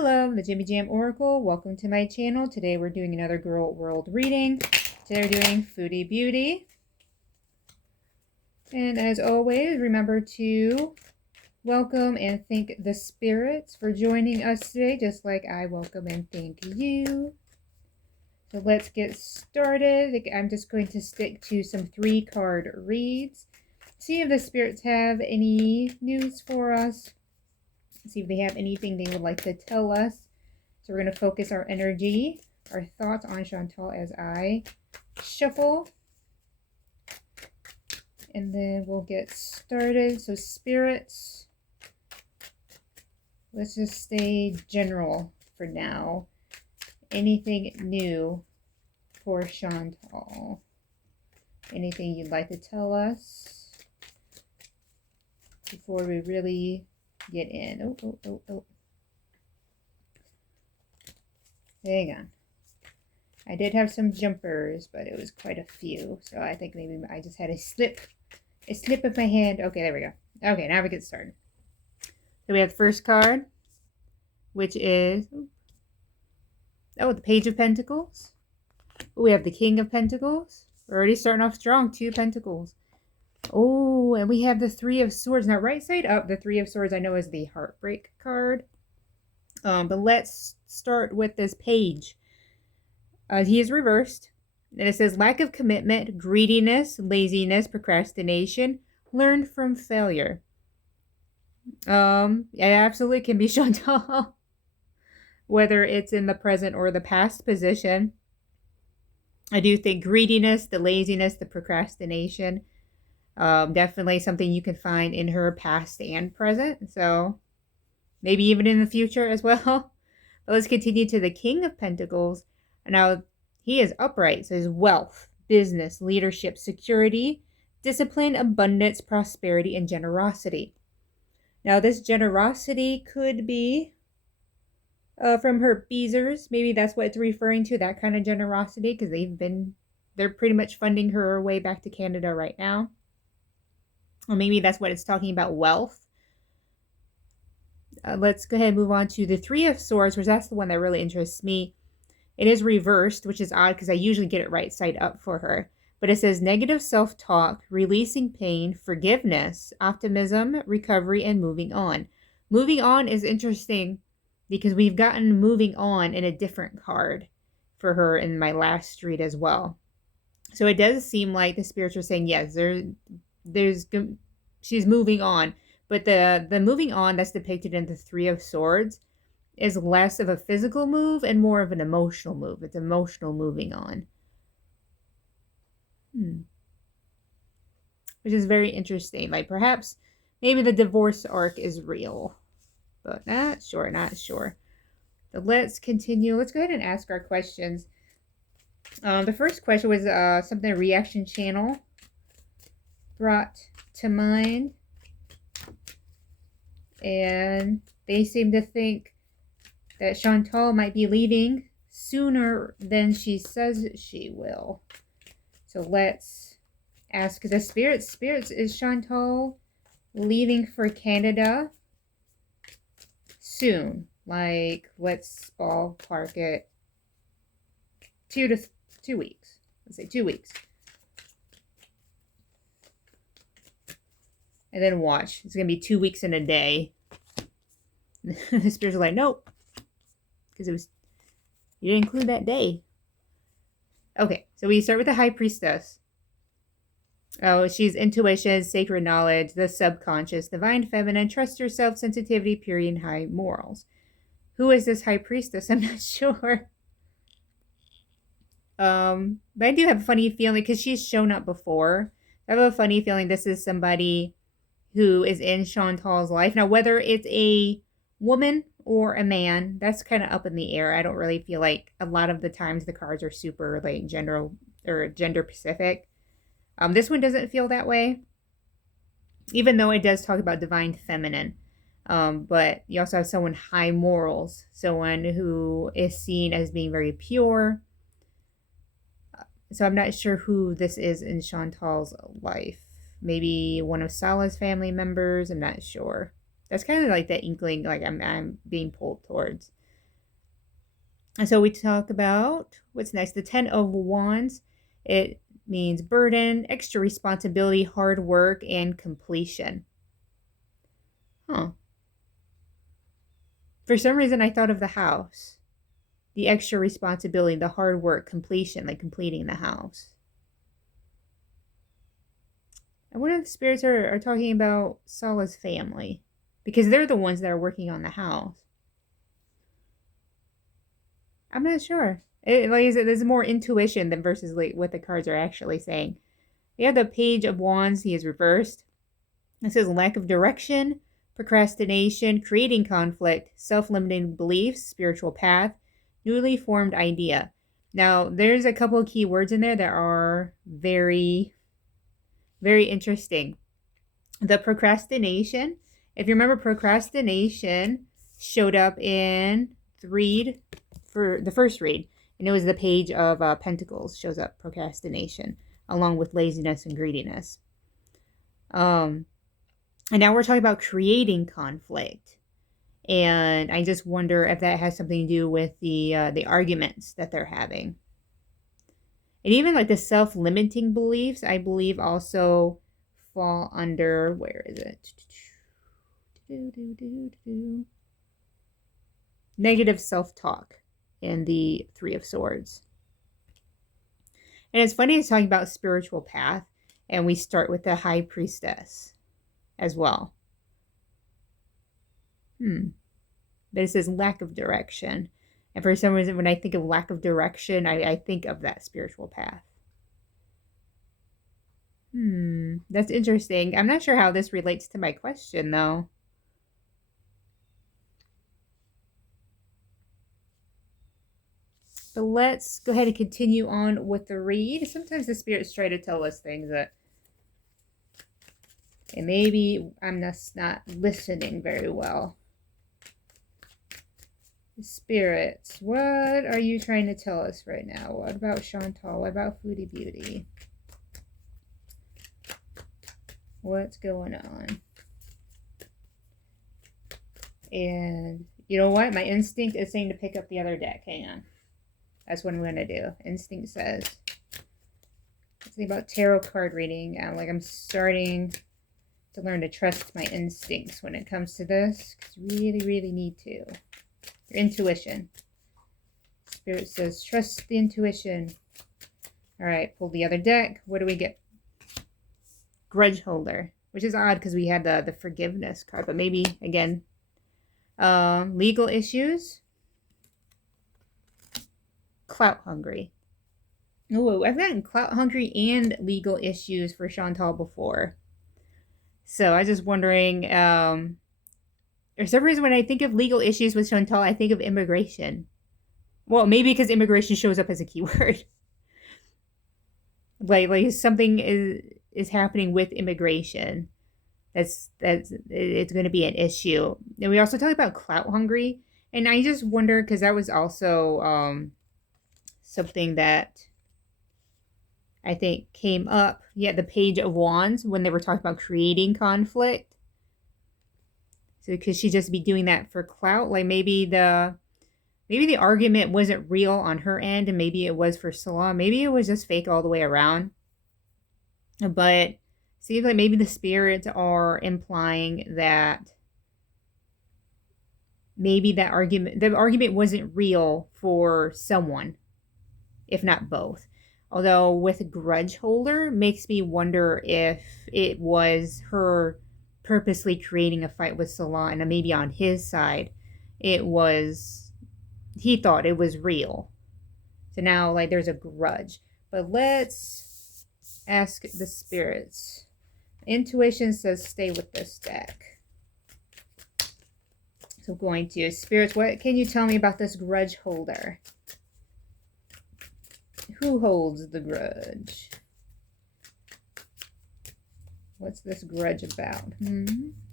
Hello, the Jimmy Jam Oracle. Welcome to my channel. Today we're doing another Girl World reading. Today we're doing Foodie Beauty. And as always, remember to welcome and thank the spirits for joining us today, just like I welcome and thank you. So let's get started. I'm just going to stick to some 3-card reads. See if the spirits have any news for us. See if they have anything they would like to tell us. So we're going to focus our energy, our thoughts on Chantal as I shuffle. And then we'll get started. So spirits, let's just stay general for now. Anything new for Chantal? Anything you'd like to tell us before we really get in? Oh. Hang on. I did have some jumpers, but it was quite a few. So I think maybe I just had a slip of my hand. Okay, there we go. Okay, now we get started. So we have the first card, which is, the Page of Pentacles. We have the King of Pentacles. We're already starting off strong. 2 Pentacles. Oh, and we have the 3 of Swords. Now, right side up, the 3 of Swords I know is the Heartbreak card. But let's start with this page. He is reversed. And it says, lack of commitment, greediness, laziness, procrastination, learned from failure. It absolutely can be Chantal. Whether it's in the present or the past position. I do think greediness, the laziness, the procrastination, definitely something you can find in her past and present. So maybe even in the future as well. But let's continue to the King of Pentacles. Now, he is upright. So his wealth, business, leadership, security, discipline, abundance, prosperity, and generosity. Now, this generosity could be from her Beezers. Maybe that's what it's referring to, that kind of generosity, because they're pretty much funding her way back to Canada right now. Or maybe that's what it's talking about, wealth. Let's go ahead and move on to the 3 of Swords, which that's the one that really interests me. It is reversed, which is odd because I usually get it right side up for her. But it says negative self-talk, releasing pain, forgiveness, optimism, recovery, and moving on. Moving on is interesting because we've gotten moving on in a different card for her in my last read as well. So it does seem like the spirits are saying, yes, she's moving on. But the moving on that's depicted in the 3 of Swords is less of a physical move and more of an emotional move. It's emotional moving on. Which is very interesting. Like perhaps maybe the divorce arc is real. But not sure. So let's continue. Let's go ahead and ask our questions. The first question was something a reaction channel brought to mind. And they seem to think that Chantal might be leaving sooner than she says she will. So let's ask the spirits. Spirits, is Chantal leaving for Canada soon? Like, let's ballpark it 2 weeks. Let's say 2 weeks. And then watch. It's going to be 2 weeks in a day. The spirits are like, nope. Because you didn't include that day. Okay, so we start with the High Priestess. Oh, she's intuition, sacred knowledge, the subconscious, divine feminine, trust yourself, sensitivity, purity, and high morals. Who is this High Priestess? I'm not sure. But I do have a funny feeling, because she's shown up before. I have a funny feeling this is somebody who is in Chantal's life. Now, whether it's a woman or a man, that's kind of up in the air. I don't really feel like a lot of the times the cards are super like gender specific. This one doesn't feel that way, even though it does talk about divine feminine. But you also have someone high morals, someone who is seen as being very pure. So I'm not sure who this is in Chantal's life. Maybe one of Salah's family members. I'm not sure. That's kind of like that inkling, like I'm being pulled towards. And so we talk about what's next. The 10 of Wands. It means burden, extra responsibility, hard work, and completion. Huh. For some reason, I thought of the house. The extra responsibility, the hard work, completion, like completing the house. I wonder if the spirits are talking about Sala's family, because they're the ones that are working on the house. I'm not sure. Like I said, there's more intuition than versus like what the cards are actually saying. We have the Page of Wands. He is reversed. It says lack of direction, procrastination, creating conflict, self-limiting beliefs, spiritual path, newly formed idea. Now, there's a couple of key words in there that are very, very interesting. The procrastination, if you remember, procrastination showed up in the read, for the first read, and it was the Page of Pentacles shows up, procrastination, along with laziness and greediness. And now we're talking about creating conflict. And I just wonder if that has something to do with the arguments that they're having. And even like the self-limiting beliefs, I believe also fall under, where is it? Negative self-talk in the Three of Swords. And it's funny, it's talking about spiritual path, and we start with the High Priestess as well. But it says lack of direction. And for some reason, when I think of lack of direction, I think of that spiritual path. That's interesting. I'm not sure how this relates to my question, though. But let's go ahead and continue on with the read. Sometimes the spirits try to tell us things that, and maybe I'm just not listening very well. Spirits, what are you trying to tell us right now? What about Chantal? What about Foodie Beauty? What's going on? And you know what? My instinct is saying to pick up the other deck. Hang on. That's what I'm going to do. Instinct says. Something about tarot card reading. Like I'm starting to learn to trust my instincts when it comes to this. Because really, really need to. Your intuition. Spirit says, trust the intuition. All right, pull the other deck. What do we get? Grudge holder, which is odd because we had the forgiveness card, but maybe, again, legal issues. Clout hungry. Oh, I've gotten clout hungry and legal issues for Chantal before. So I was just wondering, for some reason, when I think of legal issues with Chantal, I think of immigration. Well, maybe because immigration shows up as a keyword. like something is happening with immigration. That's it's going to be an issue. And we also talk about clout hungry, and I just wonder because that was also something that I think came up. Yeah, the Page of Wands when they were talking about creating conflict. So could she just be doing that for clout? Like maybe the argument wasn't real on her end, and maybe it was for Salah. Maybe it was just fake all the way around. But seems like maybe the spirits are implying that maybe the argument wasn't real for someone, if not both. Although with grudge holder makes me wonder if it was her purposely creating a fight with Salah, and maybe on his side he thought it was real. So now like there's a grudge. But let's ask the spirits. Intuition says stay with this deck. So going to spirits, what can you tell me about this grudge holder? Who holds the grudge? What's this grudge about?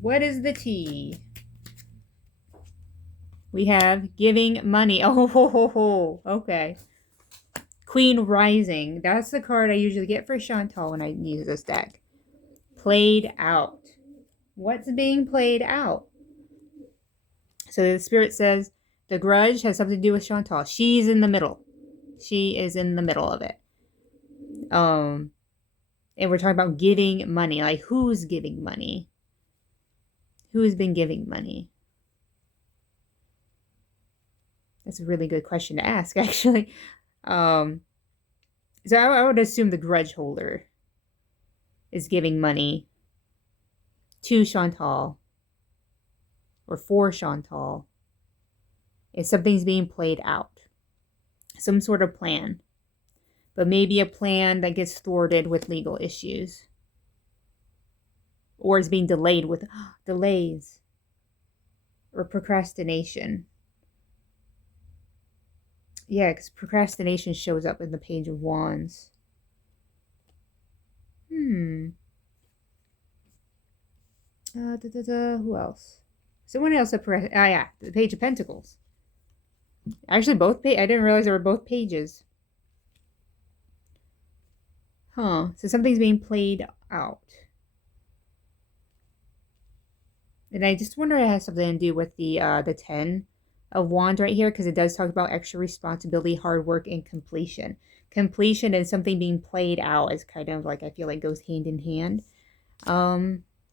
What is the tea? We have giving money. Oh, okay. Queen Rising. That's the card I usually get for Chantal when I use this deck. Played out. What's being played out? So the spirit says, The grudge has something to do with Chantal. She's in the middle. She is in the middle of it. And we're talking about giving money. Like, who's giving money? Who's been giving money? That's a really good question to ask, actually. So I would assume the grudge holder is giving money to Chantal or for Chantal if something's being played out. Some sort of plan. But maybe a plan that gets thwarted with legal issues. Or is being delayed with delays. Or procrastination. Yeah, because procrastination shows up in the Page of Wands. Who else? Someone else at the Page of Pentacles. Actually, both I didn't realize there were both pages. So something's being played out. And I just wonder if it has something to do with the 10 of Wands right here, because it does talk about extra responsibility, hard work, and completion. Completion and something being played out is kind of like, I feel like goes hand in hand.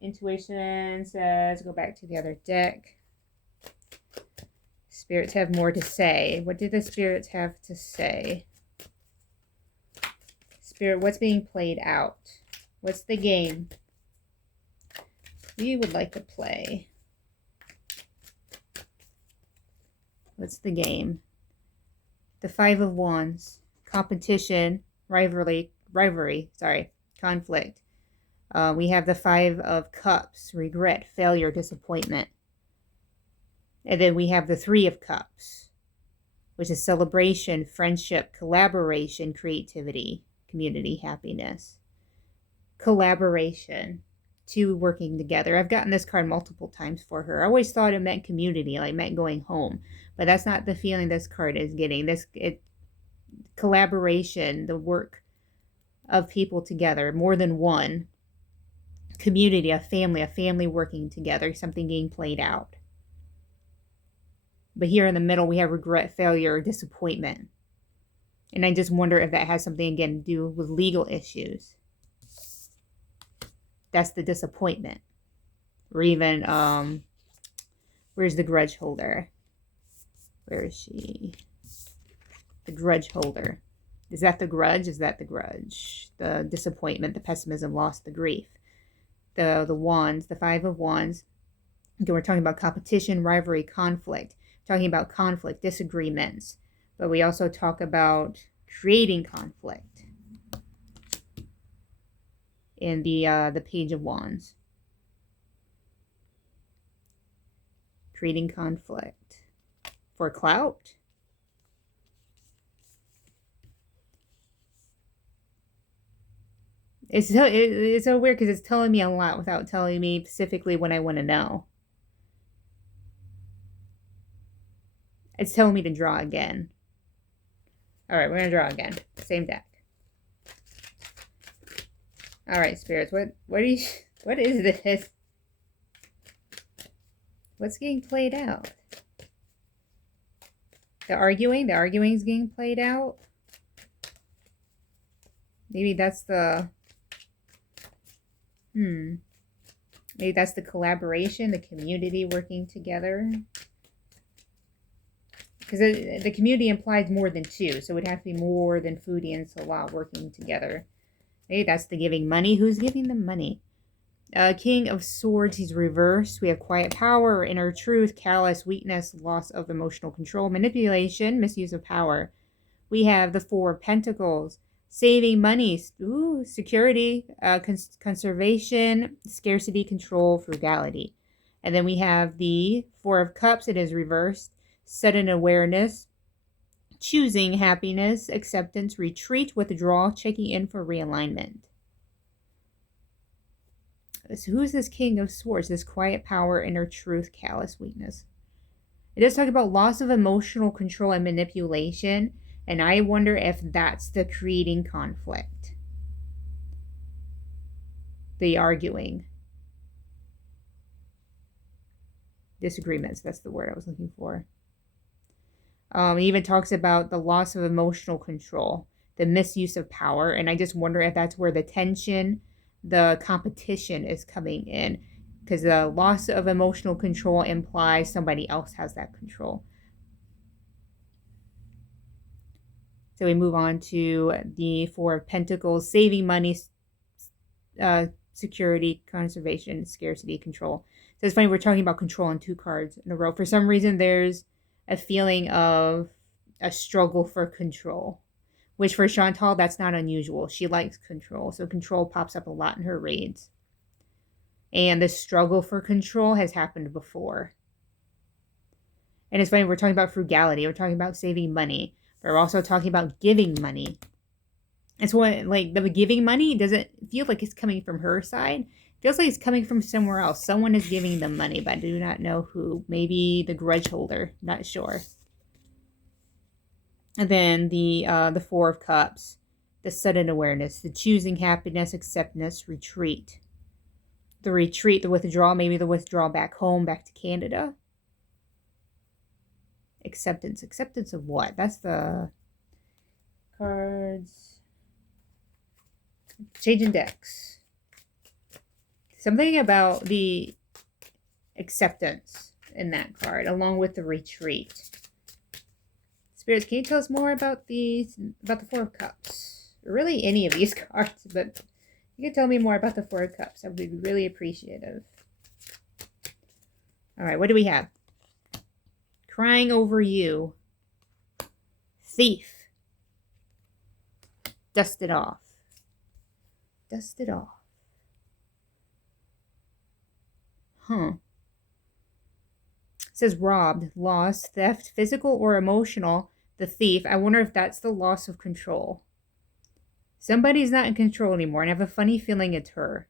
Intuition says, go back to the other deck. Spirits have more to say. What do the spirits have to say? Spirit, what's being played out? What's the game you would like to play? What's the game? The 5 of Wands. Competition, rivalry, conflict. We have the 5 of Cups, regret, failure, disappointment. And then we have the 3 of Cups, which is celebration, friendship, collaboration, creativity, community, happiness. Collaboration. 2 working together. I've gotten this card multiple times for her. I always thought it meant community, like meant going home. But that's not the feeling this card is getting. Collaboration, the work of people together, more than one. Community, a family working together, something being played out. But here in the middle, we have regret, failure, disappointment. And I just wonder if that has something, again, to do with legal issues. That's the disappointment. Or even, where's the grudge holder? Where is she? The grudge holder. Is that the grudge? Is that the grudge? The disappointment, the pessimism, loss, the grief. The wands, the 5 of Wands. Again, we're talking about competition, rivalry, conflict. Talking about conflict, disagreements. But we also talk about creating conflict in the Page of Wands. Creating conflict for clout. It's so weird because it's telling me a lot without telling me specifically what I want to know. It's telling me to draw again. All right, we're going to draw again. Same deck. All right, spirits, what is this? What's getting played out? The arguing is getting played out. Maybe that's the maybe that's the collaboration, the community working together. Because the community implies more than 2, so it would have to be more than Foodie and Salah working together. Maybe that's the giving money. Who's giving them money? King of Swords, he's reversed. We have quiet power, inner truth, callous, weakness, loss of emotional control, manipulation, misuse of power. We have the 4 of Pentacles, saving money, security, conservation, scarcity, control, frugality. And then we have the 4 of Cups, it is reversed. Sudden awareness, choosing happiness, acceptance, retreat, withdrawal, checking in for realignment. So who's this King of Swords? This quiet power, inner truth, callous, weakness. It does talk about loss of emotional control and manipulation, and I wonder if that's the creating conflict. The arguing. Disagreements, that's the word I was looking for. It even talks about the loss of emotional control, the misuse of power. And I just wonder if that's where the tension, the competition is coming in. Because the loss of emotional control implies somebody else has that control. So we move on to the Four of Pentacles, saving money, security, conservation, scarcity, control. So it's funny, we're talking about control on 2 cards in a row. For some reason, there's a feeling of a struggle for control, which for Chantal, that's not unusual. She likes control. So control pops up a lot in her reads. And the struggle for control has happened before. And it's funny, we're talking about frugality, we're talking about saving money, but we're also talking about giving money. It's what, like, the giving money doesn't feel like it's coming from her side. It feels like it's coming from somewhere else. Someone is giving them money, but I do not know who. Maybe the grudge holder. Not sure. And then the Four of Cups, the sudden awareness, the choosing happiness, acceptance, retreat. The retreat, the withdrawal, maybe the withdrawal back home, back to Canada. Acceptance. Acceptance of what? That's the cards. Changing decks. Something about the acceptance in that card, along with the retreat. Spirits, can you tell us more about the Four of Cups? Or really any of these cards, but you can tell me more about the Four of Cups. I would be really appreciative. All right, what do we have? Crying over you. Thief. Dust it off. Dust it off. Huh. It says robbed, lost, theft, physical or emotional. The thief. I wonder if that's the loss of control. Somebody's not in control anymore, and I have a funny feeling it's her.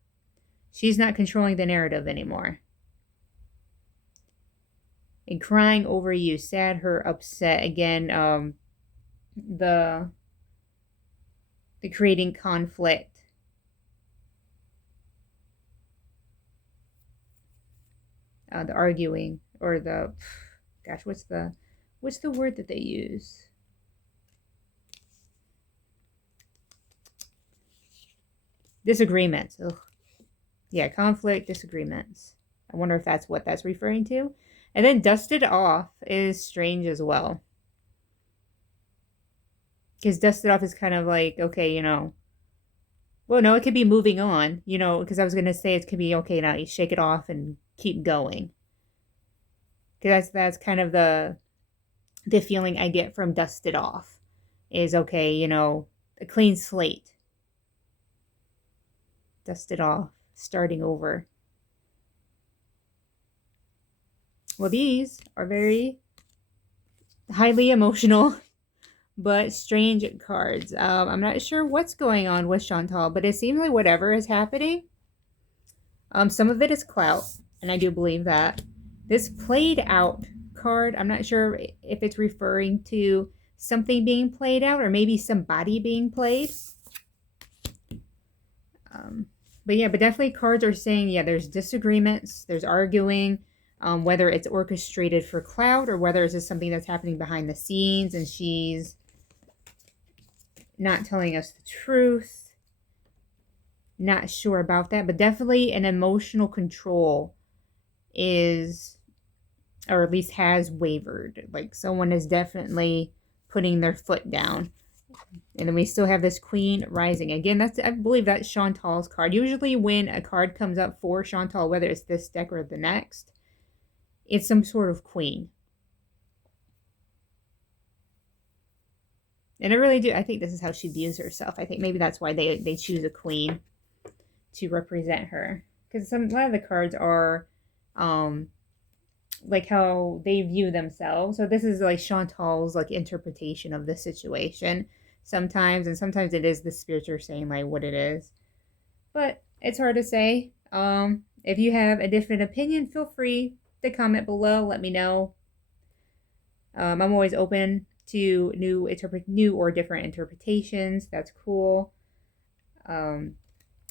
She's not controlling the narrative anymore. And crying over you, sad, hurt, upset. Again, the creating conflict. The arguing, or the, gosh, what's the word that they use? Disagreements. Ugh. Yeah, conflict, disagreements. I wonder if that's what that's referring to. And then dusted off is strange as well. Because dusted off is kind of like, okay, well, no, it could be moving on, because I was going to say it could be, okay, now you shake it off and keep going. Because that's kind of the feeling I get from dusted off is, okay, a clean slate. Dusted off, starting over. Well, these are very highly emotional but strange cards. I'm not sure what's going on with Chantal, but it seems like whatever is happening, some of it is clout, and I do believe that. This played out card, I'm not sure if it's referring to something being played out or maybe somebody being played. But definitely cards are saying, there's disagreements, there's arguing, whether it's orchestrated for clout or whether it's just something that's happening behind the scenes and she's not telling us the truth. Not sure about that, but definitely an emotional control is, or at least has wavered. Like someone is definitely putting their foot down. And then we still have this Queen rising. Again, I believe that's Chantal's card. Usually when a card comes up for Chantal, whether it's this deck or the next, it's some sort of queen. And I really do. I think this is how she views herself. I think maybe that's why they choose a queen to represent her. Because a lot of the cards are like how they view themselves. So this is like Chantal's like interpretation of the situation sometimes. And sometimes it is the spirits are saying like what it is. But it's hard to say. If you have a different opinion, feel free to comment below. Let me know. I'm always open to new or different interpretations. That's cool.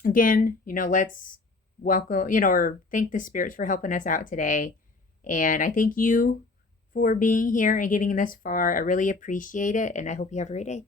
Again, let's welcome, or thank the spirits for helping us out today. And I thank you for being here and getting this far. I really appreciate it, and I hope you have a great day.